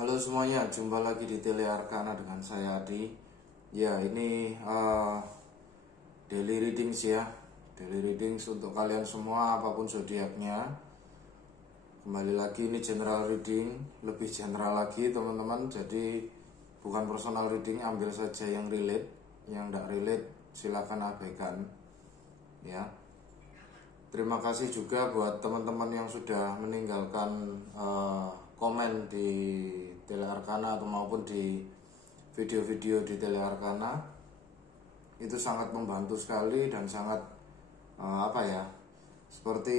Halo semuanya, jumpa lagi di Tele Arkana dengan saya Adi. Ya, ini daily readings ya. Daily readings untuk kalian semua apapun zodiaknya. Kembali lagi ini general reading, lebih general lagi teman-teman. Jadi bukan personal reading, ambil saja yang relate. Yang tidak relate silakan abaikan. Ya. Terima kasih juga buat teman-teman yang sudah meninggalkan komen di Tele Arkana atau maupun di video-video di Tele Arkana. Itu sangat membantu sekali dan sangat seperti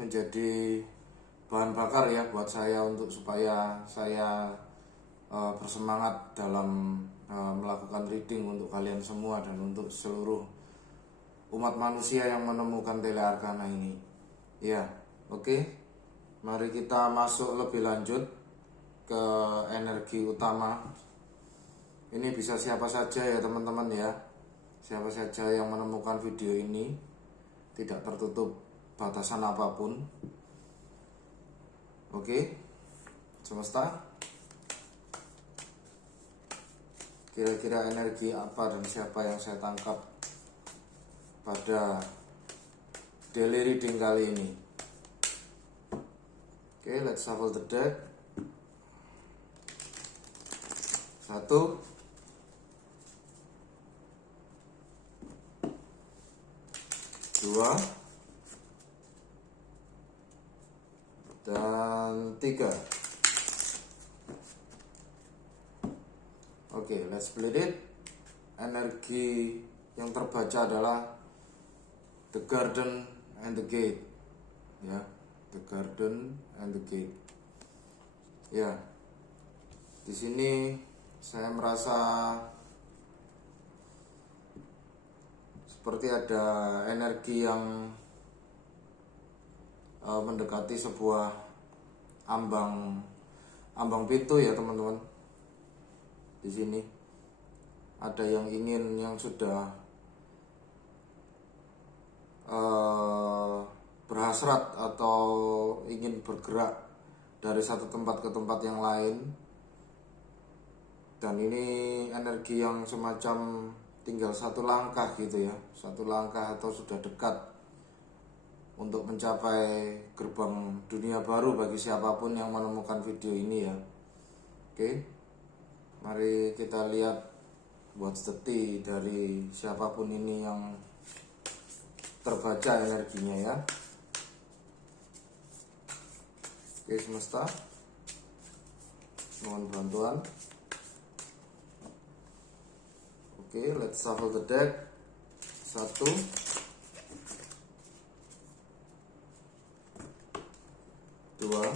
menjadi bahan bakar ya buat saya untuk supaya saya bersemangat dalam melakukan reading untuk kalian semua dan untuk seluruh umat manusia yang menemukan Tele Arkana ini. Ya, oke. Mari kita masuk lebih lanjut ke energi utama. Ini bisa siapa saja ya teman-teman ya. Siapa saja yang menemukan video ini, tidak tertutup batasan apapun. Oke. Semesta, kira-kira energi apa dan siapa yang saya tangkap pada daily reading kali ini. Oke, let's shuffle the deck. 1, 2, dan 3. Oke, let's split it. Energi yang terbaca adalah The Garden and the Gate. Ya, The Garden and the Gate. Ya. Di sini saya merasa seperti ada energi yang mendekati sebuah ambang pintu ya teman-teman. Di sini ada yang sudah berhasrat atau ingin bergerak dari satu tempat ke tempat yang lain. Dan ini energi yang semacam tinggal satu langkah gitu ya, satu langkah atau sudah dekat untuk mencapai gerbang dunia baru bagi siapapun yang menemukan video ini ya. Oke, mari kita lihat what's the tea dari siapapun ini yang terbaca energinya ya. Oke semesta, mohon bantuan. Oke, let's shuffle the deck. 1, 2,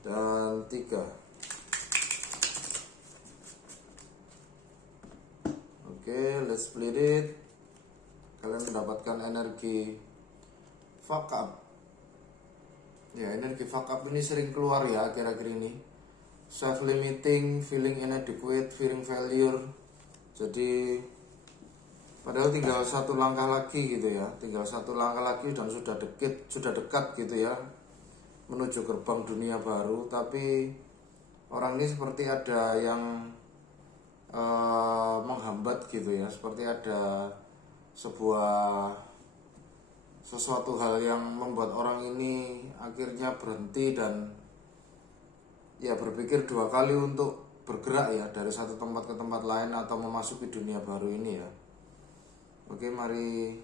dan 3. Oke, let's split it. Kalian mendapatkan energi fuck up. Ya, energi fuck up ini sering keluar ya akhir-akhir ini. Self-limiting, feeling inadequate, feeling failure. Jadi padahal tinggal satu langkah lagi gitu ya. Tinggal satu langkah lagi dan sudah dekat gitu ya menuju gerbang dunia baru. Tapi orang ini seperti ada yang menghambat gitu ya. Seperti ada sesuatu hal yang membuat orang ini akhirnya berhenti dan ya berpikir 2 kali untuk bergerak ya dari satu tempat ke tempat lain atau memasuki dunia baru ini ya. Oke, mari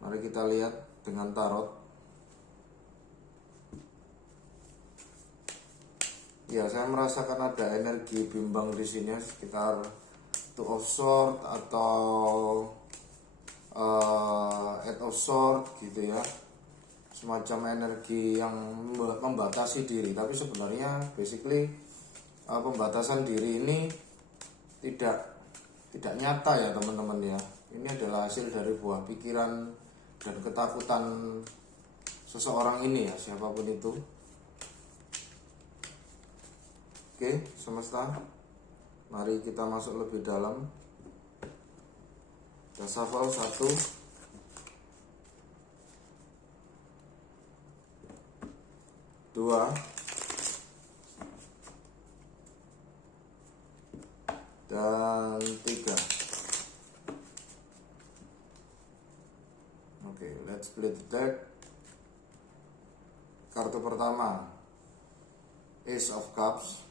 kita lihat dengan tarot. Ya, saya merasakan ada energi bimbang di sini sekitar Two of Swords atau Eight of Swords gitu ya, semacam energi yang membatasi diri. Tapi sebenarnya basically pembatasan diri ini tidak nyata ya teman-teman ya. Ini adalah hasil dari buah pikiran dan ketakutan seseorang ini ya, siapapun itu. Oke semesta, mari kita masuk lebih dalam. Kita shuffle 1, 2, dan 3. Oke, let's split the deck. Kartu pertama Ace of Cups.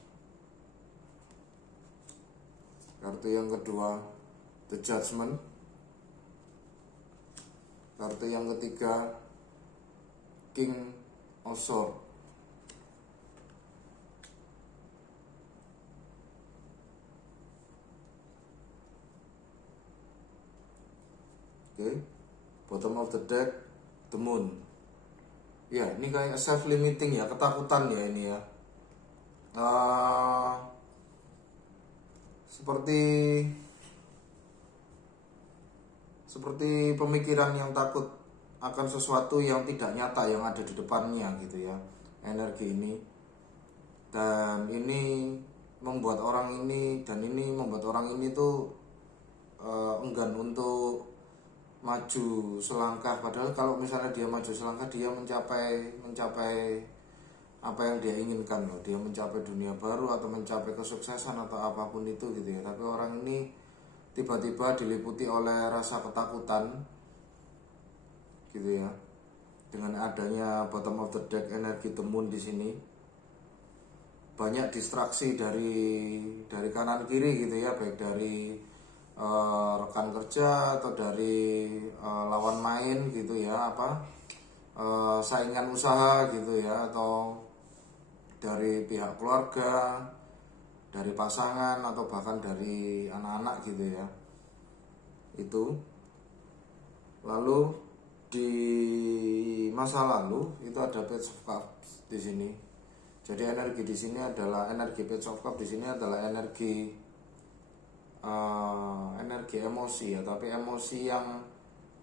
Kartu yang kedua The Judgment. Kartu yang ketiga King of Swords. Oke, bottom of the deck The Moon. Ya, ini kayak self limiting ya, ketakutan ya ini ya. Seperti pemikiran yang takut akan sesuatu yang tidak nyata yang ada di depannya gitu ya, energi ini. Dan ini membuat orang ini tuh enggan untuk maju selangkah. Padahal kalau misalnya dia maju selangkah, dia mencapai apa yang dia inginkan loh. Dia mencapai dunia baru atau mencapai kesuksesan atau apapun itu gitu ya. Tapi orang ini tiba-tiba diliputi oleh rasa ketakutan gitu ya. Dengan adanya bottom of the deck energi The Moon di sini, banyak distraksi dari kanan kiri gitu ya, baik dari rekan kerja atau dari lawan main gitu ya, saingan usaha gitu ya, atau dari pihak keluarga, dari pasangan, atau bahkan dari anak-anak gitu ya. Itu lalu di masa lalu itu ada Page of Cups di sini. Jadi energi di sini adalah energi Page of Cups di sini adalah energi emosi ya, tapi emosi yang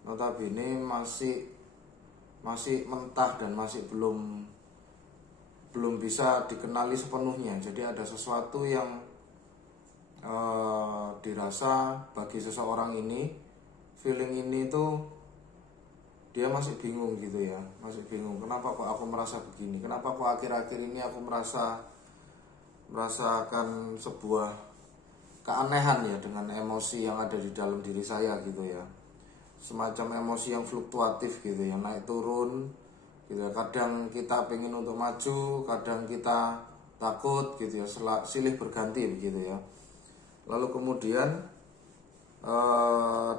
notabene masih mentah dan masih belum bisa dikenali sepenuhnya. Jadi ada sesuatu yang dirasa bagi seseorang ini, feeling ini tuh dia masih bingung gitu ya, masih bingung kenapa kok aku merasa begini, kenapa kok akhir-akhir ini aku merasakan sebuah keanehan ya dengan emosi yang ada di dalam diri saya gitu ya. Semacam emosi yang fluktuatif gitu ya, naik turun gitu ya. Kadang kita pengen untuk maju, kadang kita takut gitu ya, silih berganti begitu ya. Lalu kemudian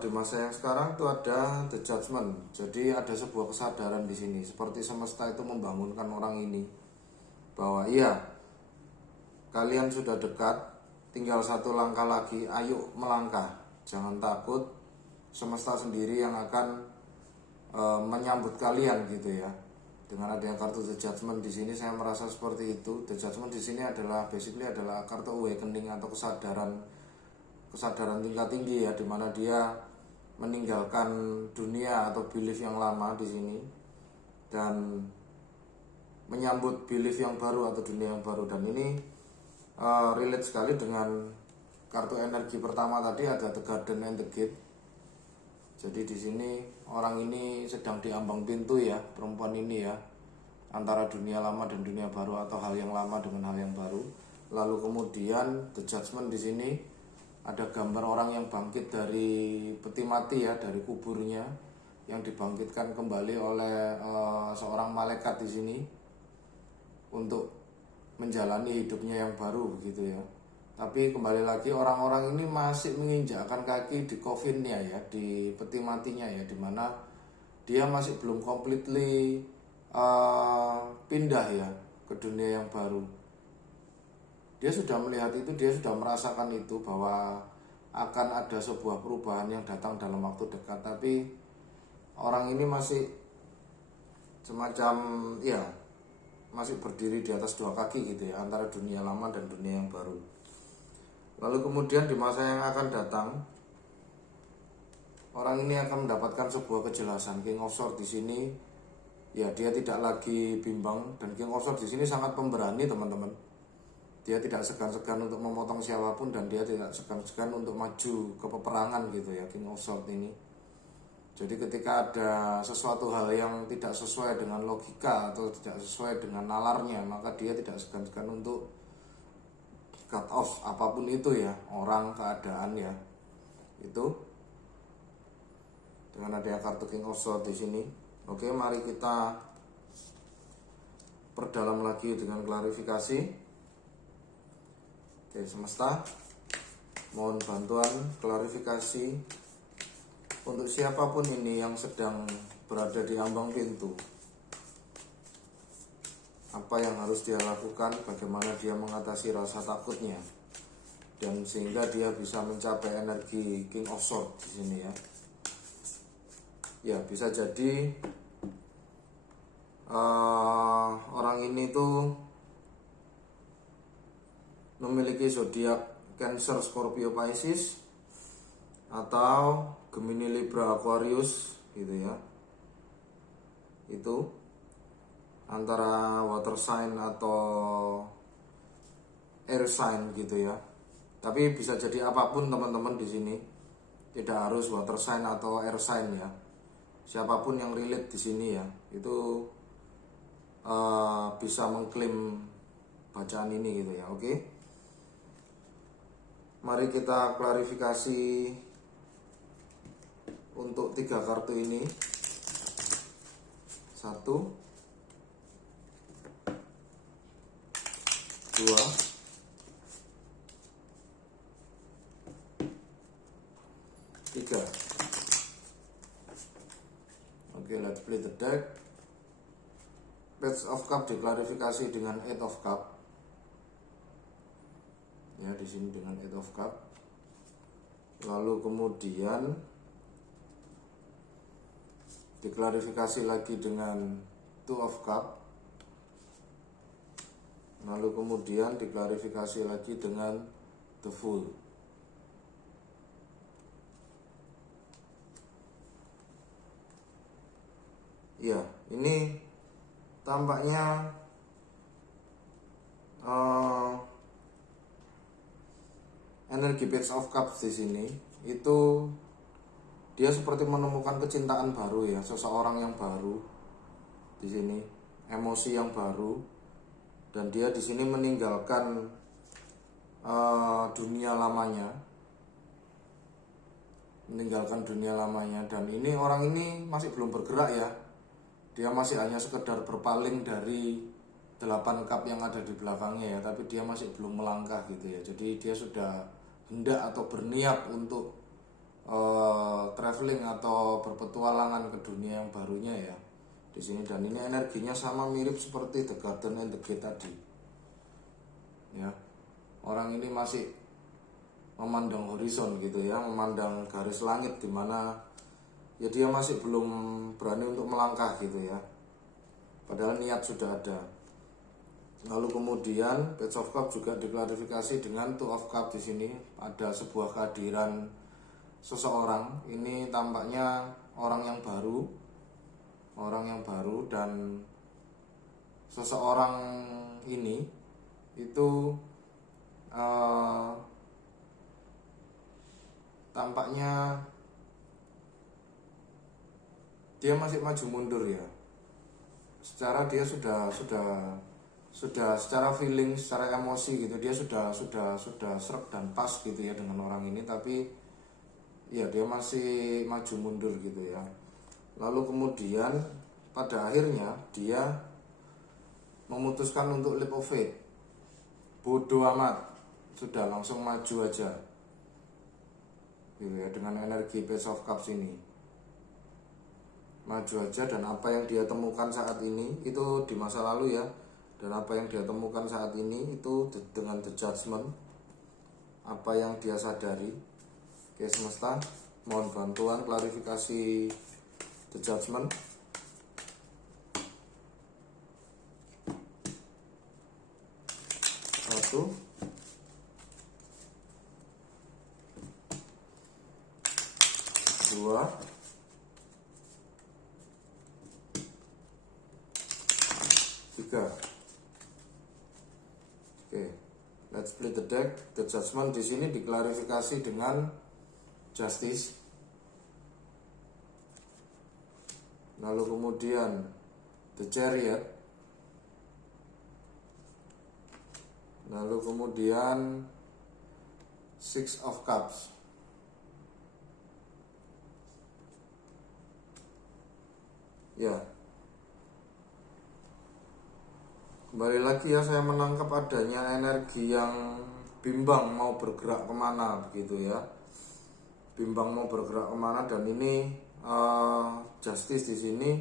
di masa yang sekarang itu ada The Judgment. Jadi ada sebuah kesadaran di sini, seperti semesta itu membangunkan orang ini bahwa iya, kalian sudah dekat, tinggal satu langkah lagi, ayo melangkah, jangan takut. Semesta sendiri yang akan menyambut kalian gitu ya. Dengan adanya kartu The Judgment di sini, saya merasa seperti itu. The Judgment di sini adalah kartu awakening atau kesadaran tingkat tinggi ya, dimana dia meninggalkan dunia atau belief yang lama di sini dan menyambut belief yang baru atau dunia yang baru. Dan ini relate sekali dengan kartu energi pertama tadi, ada The Garden and the Gate. Jadi di sini orang ini sedang diambang pintu ya, perempuan ini ya, antara dunia lama dan dunia baru, atau hal yang lama dengan hal yang baru. Lalu kemudian The Judgment di sini ada gambar orang yang bangkit dari peti mati ya, dari kuburnya, yang dibangkitkan kembali oleh seorang malaikat di sini untuk menjalani hidupnya yang baru begitu ya. Tapi kembali lagi, orang-orang ini masih menginjakkan kaki di coffin-nya ya, di peti matinya ya, dimana dia masih belum completely pindah ya ke dunia yang baru. Dia sudah melihat itu, dia sudah merasakan itu, bahwa akan ada sebuah perubahan yang datang dalam waktu dekat. Tapi orang ini masih semacam ya, masih berdiri di atas dua kaki gitu ya, antara dunia lama dan dunia yang baru. Lalu kemudian di masa yang akan datang, orang ini akan mendapatkan sebuah kejelasan. King of Swords di sini ya, dia tidak lagi bimbang, dan King of Swords di sini sangat pemberani teman-teman. Dia tidak segan-segan untuk memotong siapapun, dan dia tidak segan-segan untuk maju ke peperangan gitu ya, King of Swords ini. Jadi ketika ada sesuatu hal yang tidak sesuai dengan logika atau tidak sesuai dengan nalarnya, maka dia tidak segan-segan untuk cut off apapun itu ya, orang, keadaan ya. Itu dengan adanya kartu King of Swords di sini. Oke, mari kita perdalam lagi dengan klarifikasi. Oke, semesta, mohon bantuan klarifikasi untuk siapapun ini yang sedang berada di ambang pintu. Apa yang harus dia lakukan, bagaimana dia mengatasi rasa takutnya, dan sehingga dia bisa mencapai energi King of Swords di sini ya. Ya, bisa jadi orang ini tuh memiliki zodiak Cancer, Scorpio, Pisces, atau Gemini, Libra, Aquarius gitu ya. Itu antara water sign atau air sign gitu ya. Tapi bisa jadi apapun teman-teman di sini. Tidak harus water sign atau air sign ya. Siapapun yang relate di sini ya, itu bisa mengklaim bacaan ini gitu ya. Oke. Mari kita klarifikasi untuk 3 kartu ini. 1, 2, 3. Oke, let's play the deck. Page of Cup diklarifikasi dengan Eight of Cup. Ya, di sini dengan Eight of Cup. Lalu kemudian diklarifikasi lagi dengan Two of Cup. Lalu kemudian diklarifikasi lagi dengan The Fool. Ya, ini tampaknya energi Page of Cups di sini itu dia seperti menemukan kecintaan baru ya, seseorang yang baru di sini, emosi yang baru, dan dia di sini meninggalkan dunia lamanya, dan ini orang ini masih belum bergerak ya, dia masih hanya sekedar berpaling dari 8 cup yang ada di belakangnya ya, tapi dia masih belum melangkah gitu ya. Jadi dia sudah hendak atau berniat untuk traveling atau berpetualangan ke dunia yang barunya ya di sini. Dan ini energinya sama mirip seperti The Garden and the Gate tadi ya. Orang ini masih memandang horizon gitu ya, memandang garis langit, dimana ya dia masih belum berani untuk melangkah gitu ya, padahal niat sudah ada. Lalu kemudian Page of Cup juga diklarifikasi dengan Two of Cup. Di sini ada sebuah kehadiran seseorang. Ini tampaknya orang yang baru, dan seseorang ini itu tampaknya dia masih maju mundur ya. Secara dia sudah secara feeling, secara emosi gitu, dia sudah srek dan pas gitu ya dengan orang ini, tapi ya dia masih maju mundur gitu ya. Lalu kemudian pada akhirnya dia memutuskan untuk leap of faith. Bodoh amat, sudah langsung maju aja gitu ya, dengan energi Page of Cups ini. Maju aja, dan apa yang dia temukan saat ini itu di masa lalu ya, dan apa yang dia temukan saat ini itu dengan The Judgment, apa yang dia sadari. Oke, semesta, mohon bantuan klarifikasi The Judgment. Satu, dua, tiga. Oke, let's play the deck. The Judgment di sini diklarifikasi dengan Justice. lalu kemudian The Chariot, lalu kemudian Six of Cups. Ya, kembali lagi ya, saya menangkap adanya energi yang bimbang mau bergerak kemana begitu ya, bimbang mau bergerak kemana. Dan ini justice di sini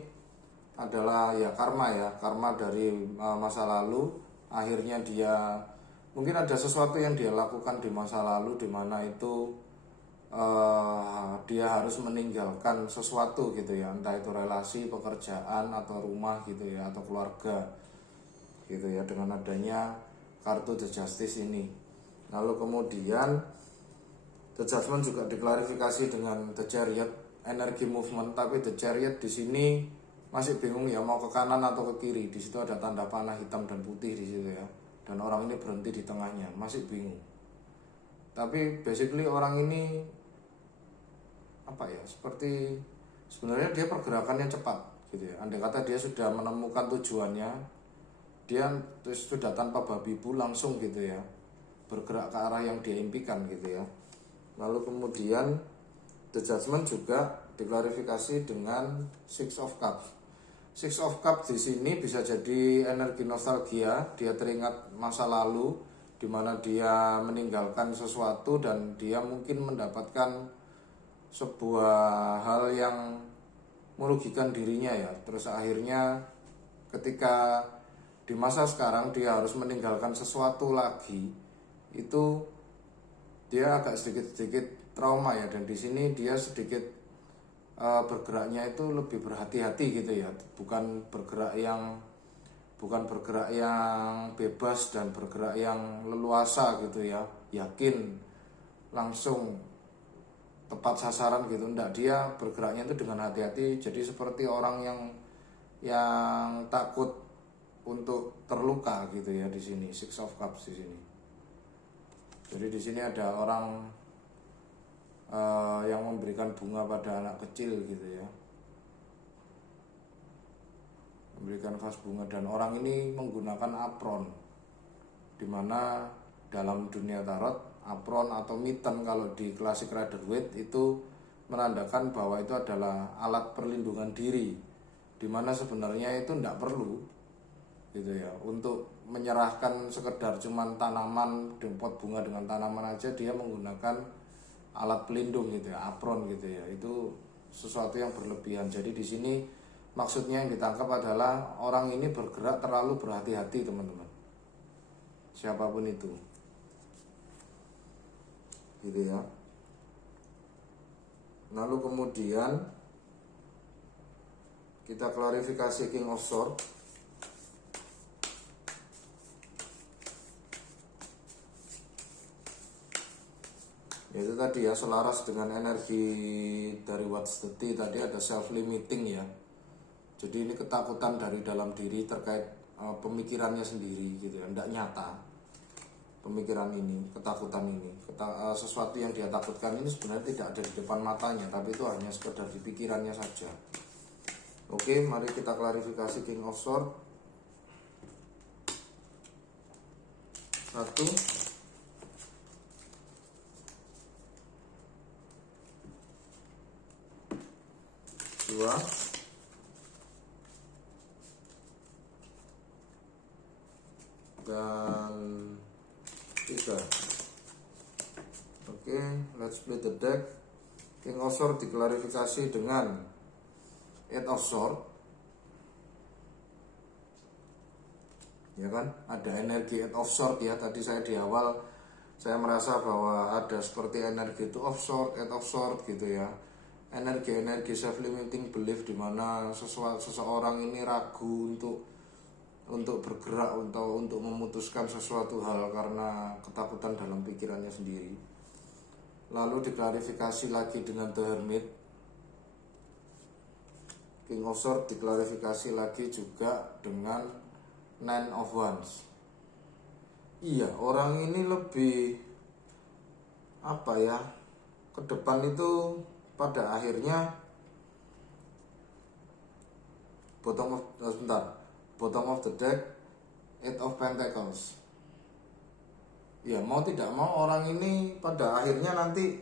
adalah ya karma dari masa lalu. Akhirnya dia mungkin ada sesuatu yang dia lakukan di masa lalu di mana itu dia harus meninggalkan sesuatu gitu ya, entah itu relasi, pekerjaan, atau rumah gitu ya, atau keluarga gitu ya, dengan adanya kartu The Justice ini. Lalu kemudian The Judgment juga diklarifikasi dengan The Chariot, energi movement. Tapi The Chariot di sini masih bingung ya, mau ke kanan atau ke kiri. Di situ ada tanda panah hitam dan putih di situ ya, dan orang ini berhenti di tengahnya, masih bingung. Tapi basically orang ini apa ya, seperti sebenarnya dia pergerakannya cepat gitu ya. Andai kata dia sudah menemukan tujuannya, dia sudah tanpa babi bu langsung gitu ya, bergerak ke arah yang dia impikan gitu ya. Lalu kemudian The Judgment juga diklarifikasi dengan Six of Cups. Six of Cups di sini bisa jadi energi nostalgia, dia teringat masa lalu di mana dia meninggalkan sesuatu dan dia mungkin mendapatkan sebuah hal yang merugikan dirinya ya. Terus akhirnya ketika di masa sekarang dia harus meninggalkan sesuatu lagi, itu dia agak sedikit trauma ya. Dan di sini dia sedikit bergeraknya itu lebih berhati-hati gitu ya, bukan bergerak yang bebas dan bergerak yang leluasa gitu ya, yakin langsung tepat sasaran gitu. Enggak, dia bergeraknya itu dengan hati-hati. Jadi seperti orang yang takut untuk terluka gitu ya di sini. Six of Cups di sini. Jadi di sini ada orang yang memberikan bunga pada anak kecil gitu ya, memberikan vas bunga, dan orang ini menggunakan apron, dimana dalam dunia tarot apron atau mitten kalau di Classic Rider-Waite itu menandakan bahwa itu adalah alat perlindungan diri, dimana sebenarnya itu tidak perlu gitu ya, untuk menyerahkan sekedar cuman tanaman dan pot bunga dengan tanaman aja dia menggunakan alat pelindung gitu ya, apron gitu ya. Itu sesuatu yang berlebihan. Jadi di sini maksudnya yang ditangkap adalah orang ini bergerak terlalu berhati-hati teman-teman, siapapun itu gitu ya. Lalu kemudian kita klarifikasi King of Swords. Itu tadi ya, selaras dengan energi dari What's the Tea tadi, ada self limiting ya. Jadi ini ketakutan dari dalam diri terkait pemikirannya sendiri gitu ya, tidak nyata. Pemikiran ini, ketakutan ini, sesuatu yang dia takutkan ini sebenarnya tidak ada di depan matanya, tapi itu hanya sekedar di pikirannya saja. Oke, mari kita klarifikasi King of Swords. 1, 2, dan 3. Oke, let's split the deck. King of Swords diklarifikasi dengan Eight of Swords, ya kan? Ada energi Eight of Swords ya. Tadi saya di awal saya merasa bahwa ada seperti energi Two of Swords, Eight of Swords gitu ya. Energi self-limiting belief, di mana seseorang ini ragu untuk bergerak, untuk memutuskan sesuatu hal karena ketakutan dalam pikirannya sendiri. Lalu diklarifikasi lagi dengan The Hermit. King of Swords diklarifikasi lagi juga dengan Nine of Wands. Iya, orang ini lebih apa ya, ke depan itu pada akhirnya bottom of the deck, Eight of Pentacles. Ya mau tidak mau orang ini pada akhirnya nanti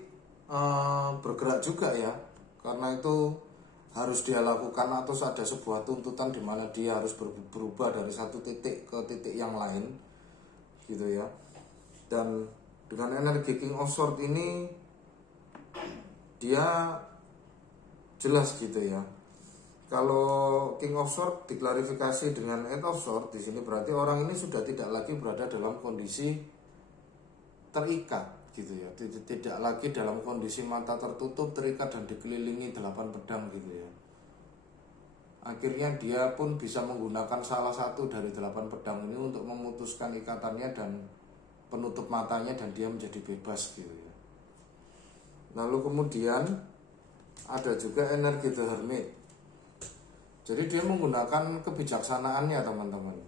bergerak juga ya, karena itu harus dia lakukan atau ada sebuah tuntutan di mana dia harus berubah dari satu titik ke titik yang lain gitu ya. Dan dengan energi King of Swords ini dia jelas gitu ya. Kalau King of Swords diklarifikasi dengan Eight of Swords di sini berarti orang ini sudah tidak lagi berada dalam kondisi terikat gitu ya, tidak lagi dalam kondisi mata tertutup, terikat dan dikelilingi 8 pedang gitu ya. Akhirnya dia pun bisa menggunakan salah satu dari 8 pedang ini untuk memutuskan ikatannya dan penutup matanya, dan dia menjadi bebas gitu ya. Lalu kemudian ada juga energi The Hermit. Jadi dia menggunakan kebijaksanaannya teman-teman.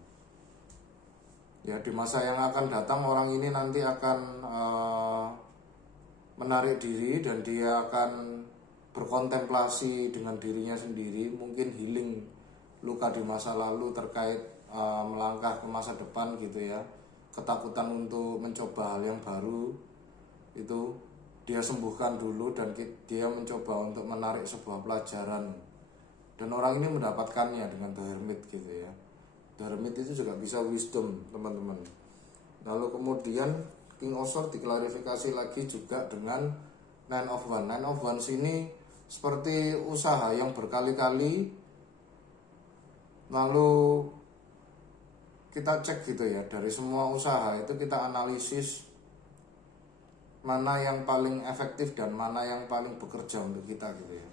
Ya di masa yang akan datang orang ini nanti akan menarik diri dan dia akan berkontemplasi dengan dirinya sendiri, mungkin healing luka di masa lalu terkait melangkah ke masa depan gitu ya. Ketakutan untuk mencoba hal yang baru itu dia sembuhkan dulu, dan dia mencoba untuk menarik sebuah pelajaran, dan orang ini mendapatkannya dengan The Hermit gitu ya. The Hermit itu juga bisa wisdom teman-teman. Lalu kemudian King of Swords diklarifikasi lagi juga dengan Nine of Wands. Nine of Wands ini seperti usaha yang berkali-kali, lalu kita cek gitu ya, dari semua usaha itu kita analisis mana yang paling efektif dan mana yang paling bekerja untuk kita gitu ya.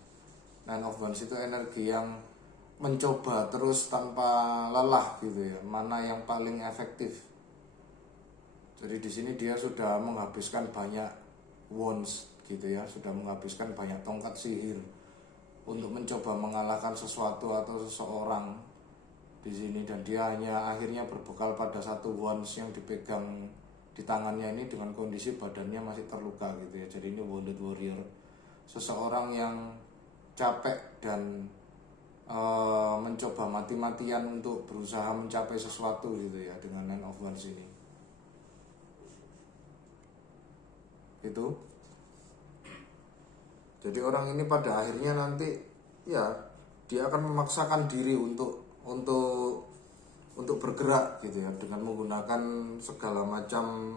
Nine of Wands itu energi yang mencoba terus tanpa lelah gitu ya, mana yang paling efektif. Jadi di sini dia sudah menghabiskan banyak wands gitu ya, sudah menghabiskan banyak tongkat sihir untuk mencoba mengalahkan sesuatu atau seseorang di sini, dan dia hanya akhirnya berbekal pada satu wands yang dipegang di tangannya ini dengan kondisi badannya masih terluka gitu ya. Jadi ini wounded warrior, seseorang yang capek dan mencoba mati-matian untuk berusaha mencapai sesuatu gitu ya dengan Nine of Wands ini. Itu. Jadi orang ini pada akhirnya nanti ya dia akan memaksakan diri untuk bergerak gitu ya, dengan menggunakan segala macam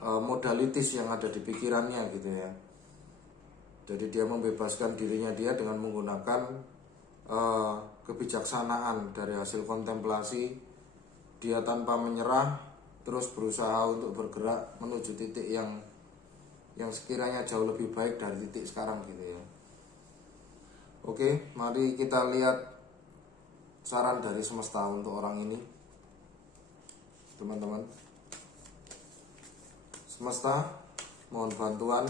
modalitis yang ada di pikirannya gitu ya. Jadi dia membebaskan dirinya dia dengan menggunakan kebijaksanaan dari hasil kontemplasi. Dia tanpa menyerah terus berusaha untuk bergerak menuju titik yang sekiranya jauh lebih baik dari titik sekarang gitu ya. Oke, mari kita lihat saran dari semesta untuk orang ini teman-teman. Semesta mohon bantuan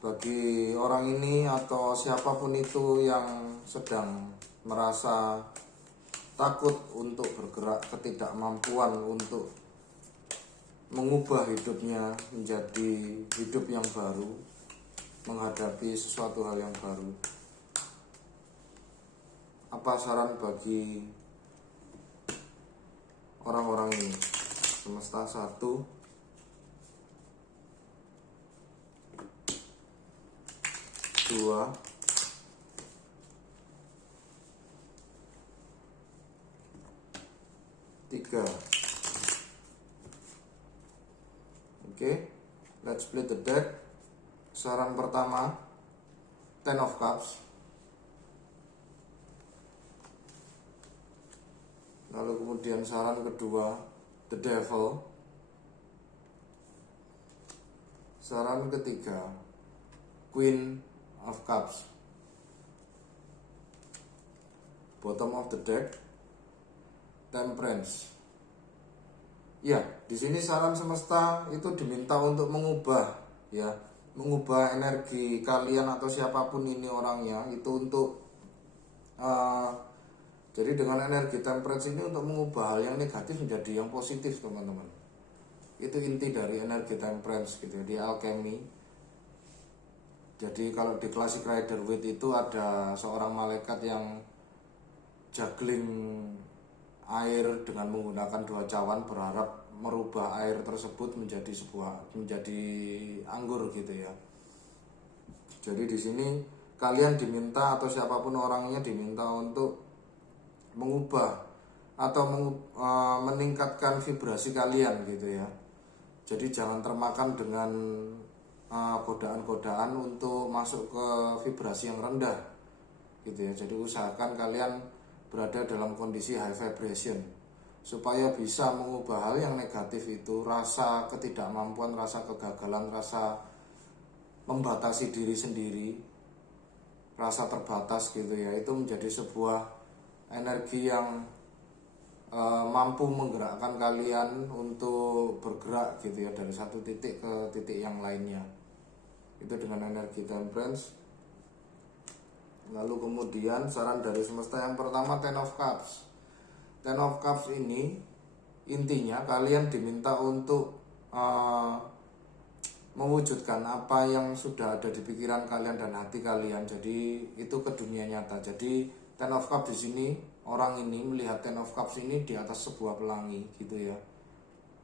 bagi orang ini atau siapapun itu yang sedang merasa takut untuk bergerak, ketidakmampuan untuk mengubah hidupnya menjadi hidup yang baru, menghadapi sesuatu hal yang baru. Apa saran bagi orang-orang ini? Semesta 1, 2, 3. Oke, let's split the deck. Saran pertama, Ten of Cups. Lalu kemudian saran kedua, The Devil. Saran ketiga, Queen of Cups. Bottom of the deck, Temperance. Ya, di sini saran semesta itu diminta untuk mengubah ya, mengubah energi kalian atau siapapun ini orangnya itu untuk jadi dengan energi Temperance ini untuk mengubah hal yang negatif menjadi yang positif teman-teman. Itu inti dari energi Temperance gitu di alchemy. Jadi kalau di Classic Rider Waite itu ada seorang malaikat yang juggling air dengan menggunakan 2 cawan, berharap merubah air tersebut menjadi anggur gitu ya. Jadi di sini kalian diminta, atau siapapun orangnya diminta untuk mengubah atau meningkatkan vibrasi kalian gitu ya. Jadi jangan termakan dengan godaan-godaan untuk masuk ke vibrasi yang rendah gitu ya. Jadi usahakan kalian berada dalam kondisi high vibration supaya bisa mengubah hal yang negatif itu, rasa ketidakmampuan, rasa kegagalan, rasa membatasi diri sendiri, rasa terbatas gitu ya, itu menjadi sebuah energi yang mampu menggerakkan kalian untuk bergerak gitu ya, dari satu titik ke titik yang lainnya. Itu dengan energi temperance. Lalu kemudian saran dari semesta yang pertama, Ten of Cups. Ten of Cups ini intinya kalian diminta untuk mewujudkan apa yang sudah ada di pikiran kalian dan hati kalian. Jadi itu ke dunia nyata. Jadi Ten of Cups di sini, orang ini melihat Ten of Cups ini di atas sebuah pelangi gitu ya,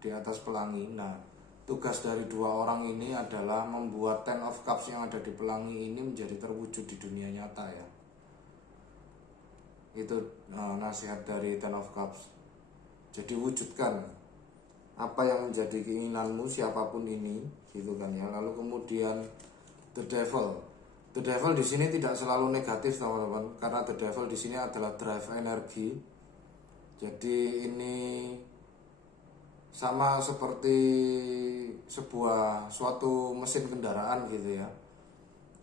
di atas pelangi. Nah, tugas dari 2 orang ini adalah membuat Ten of Cups yang ada di pelangi ini menjadi terwujud di dunia nyata ya. Itu nasihat dari Ten of Cups. Jadi wujudkan apa yang menjadi keinginanmu, siapapun ini gitu kan ya. Lalu kemudian The Devil. The Devil di sini tidak selalu negatif teman-teman, karena The Devil di sini adalah drive energi. Jadi ini sama seperti suatu mesin kendaraan gitu ya.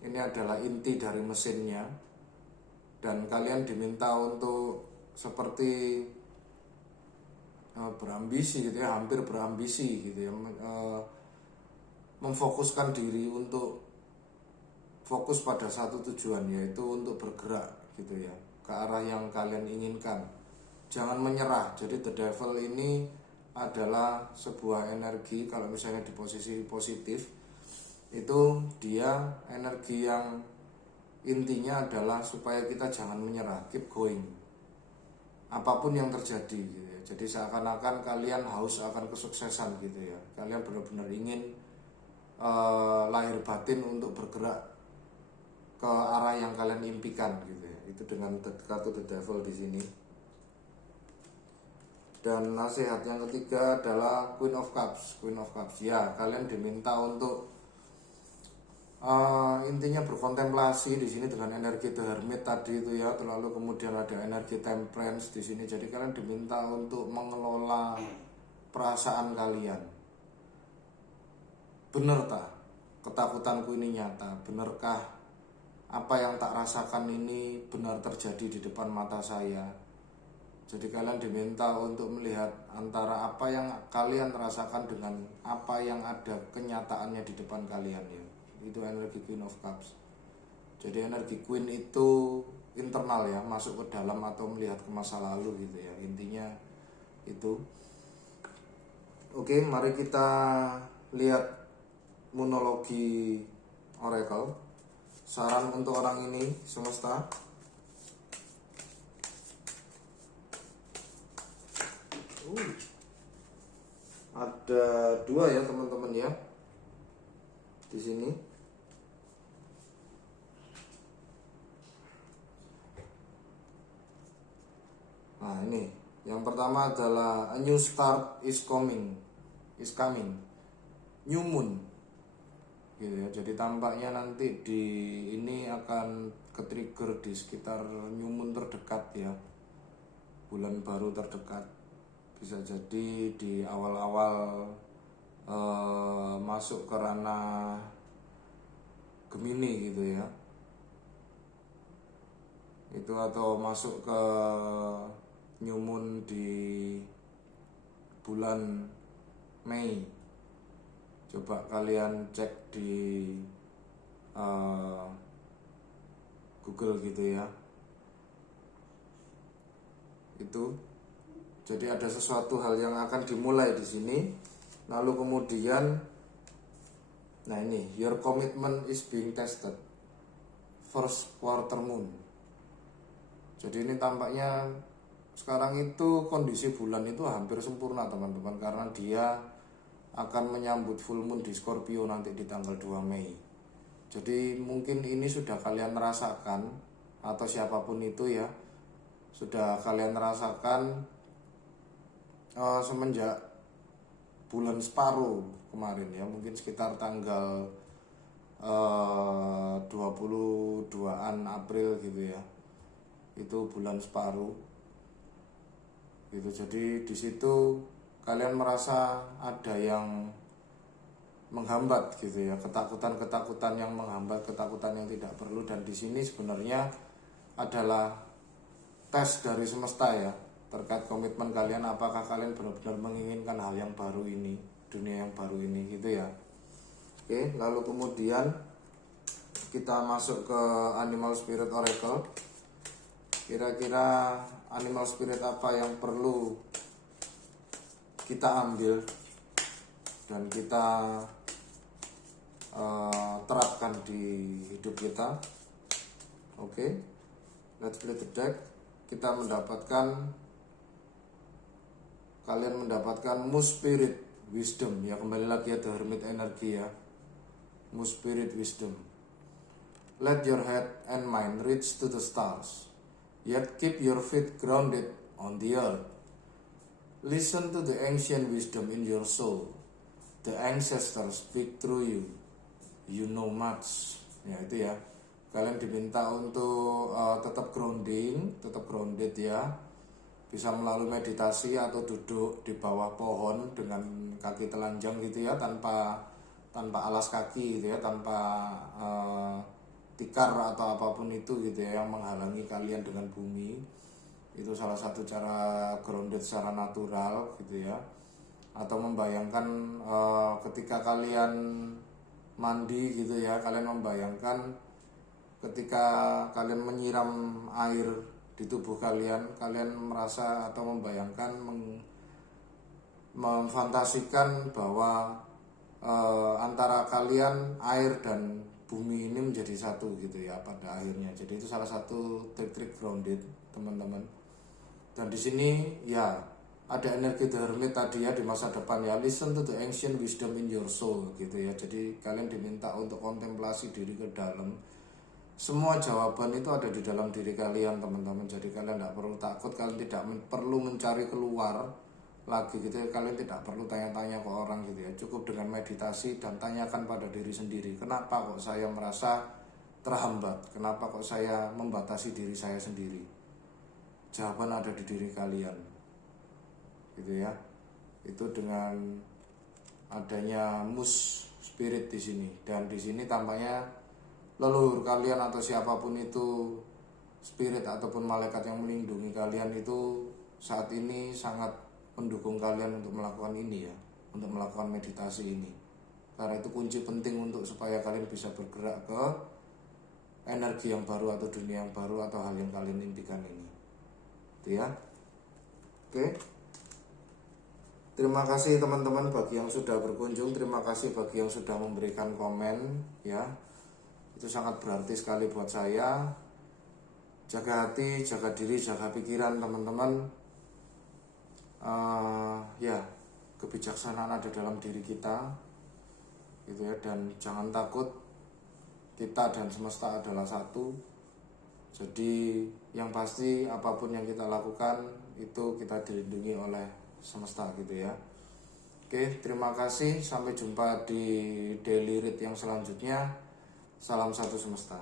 Ini adalah inti dari mesinnya, dan kalian diminta untuk seperti berambisi gitu ya, hampir berambisi gitu ya, memfokuskan diri untuk fokus pada satu tujuan, yaitu untuk bergerak gitu ya, ke arah yang kalian inginkan. Jangan menyerah. Jadi The Devil ini adalah sebuah energi, kalau misalnya di posisi positif itu dia energi yang intinya adalah supaya kita jangan menyerah, keep going apapun yang terjadi gitu ya. Jadi seakan-akan kalian haus akan kesuksesan gitu ya, kalian benar-benar ingin lahir batin untuk bergerak ke arah yang kalian impikan gitu ya. Itu dengan kartu The Devil di sini. Dan nasihat yang ketiga adalah Queen of Cups. Queen of Cups ya, kalian diminta untuk intinya berkontemplasi di sini dengan energi The Hermit tadi itu ya. Lalu kemudian ada energi Temperance di sini. Jadi kalian diminta untuk mengelola perasaan kalian. Bener tak ketakutanku ini nyata? Benarkah apa yang tak rasakan ini benar terjadi di depan mata saya? Jadi kalian diminta untuk melihat antara apa yang kalian rasakan dengan apa yang ada kenyataannya di depan kalian ya. Itu energi Queen of Cups. Jadi energi Queen itu internal ya, masuk ke dalam atau melihat ke masa lalu gitu ya. Intinya itu. Oke, mari kita lihat monologi Oracle. Saran untuk orang ini semesta. Ada 2 ya teman-teman ya di sini. Nah ini yang pertama adalah a new start is coming, new moon gitu ya. Jadi tampaknya nanti di ini akan ke-trigger di sekitar new moon terdekat ya, bulan baru terdekat. Bisa jadi di awal-awal masuk ke ranah Gemini gitu ya, itu atau masuk ke new moon di bulan Mei. Coba kalian cek di Google gitu ya. Itu jadi ada sesuatu hal yang akan dimulai di sini. Lalu kemudian, nah ini, your commitment is being tested, first quarter moon. Jadi ini tampaknya sekarang itu kondisi bulan itu hampir sempurna teman-teman, karena dia akan menyambut full moon di Scorpio nanti di tanggal 2 Mei. Jadi mungkin ini sudah kalian rasakan, atau siapapun itu ya, sudah kalian rasakan semenjak bulan separuh kemarin ya, mungkin sekitar tanggal 22-an April gitu ya, itu bulan separuh gitu. Jadi di situ kalian merasa ada yang menghambat gitu ya, ketakutan yang menghambat, ketakutan yang tidak perlu. Dan di sini sebenarnya adalah tes dari semesta ya, terkait komitmen kalian, apakah kalian benar-benar menginginkan hal yang baru ini, dunia yang baru ini gitu ya. Oke, lalu kemudian kita masuk ke Animal Spirit Oracle. Kira-kira animal spirit apa yang perlu kita ambil dan kita terapkan di hidup kita. Oke, let's play the deck. Kalian mendapatkan Moose Spirit Wisdom ya, kembali lagi ya, The Hermit energi ya, Moose Spirit Wisdom. Let your head and mind reach to the stars, yet keep your feet grounded on the earth. Listen to the ancient wisdom in your soul. The ancestors speak through you. You know much. Ya itu ya. Kalian diminta untuk tetap grounded ya. Bisa melalui meditasi atau duduk di bawah pohon dengan kaki telanjang gitu ya, tanpa alas kaki gitu ya, tanpa tikar atau apapun itu gitu ya yang menghalangi kalian dengan bumi. Itu salah satu cara grounded secara natural gitu ya. Atau membayangkan ketika kalian mandi gitu ya, kalian membayangkan ketika kalian menyiram air di tubuh kalian merasa atau membayangkan, memfantasikan bahwa antara kalian, air dan bumi ini menjadi satu gitu ya pada akhirnya. Jadi itu salah satu trik-trik grounded teman-teman. Dan di sini ya ada energi The Hermit tadi ya di masa depan ya. Listen to the ancient wisdom in your soul gitu ya. Jadi kalian diminta untuk kontemplasi diri ke dalam. Semua jawaban itu ada di dalam diri kalian teman-teman. Jadi kalian tidak perlu takut, kalian tidak perlu mencari keluar lagi gitu ya. Kalian tidak perlu tanya-tanya ke orang gitu ya. Cukup dengan meditasi dan tanyakan pada diri sendiri, kenapa kok saya merasa terhambat, kenapa kok saya membatasi diri saya sendiri. Jawaban ada di diri kalian gitu ya. Itu dengan adanya Moose Spirit di sini. Dan di sini tampaknya leluhur kalian atau siapapun itu, spirit ataupun malaikat yang melindungi kalian itu saat ini sangat mendukung kalian untuk melakukan ini ya, untuk melakukan meditasi ini. Karena itu kunci penting untuk supaya kalian bisa bergerak ke energi yang baru atau dunia yang baru atau hal yang kalian impikan ini. Itu ya. Oke. Terima kasih teman-teman bagi yang sudah berkunjung, terima kasih bagi yang sudah memberikan komen ya. Itu sangat berarti sekali buat saya. Jaga hati, jaga diri, jaga pikiran teman-teman. Ya, kebijaksanaan ada dalam diri kita gitu ya. Dan jangan takut, kita dan semesta adalah satu. Jadi yang pasti apapun yang kita lakukan itu kita dilindungi oleh semesta gitu ya. Oke, terima kasih. Sampai jumpa di daily read yang selanjutnya. Salam satu semesta.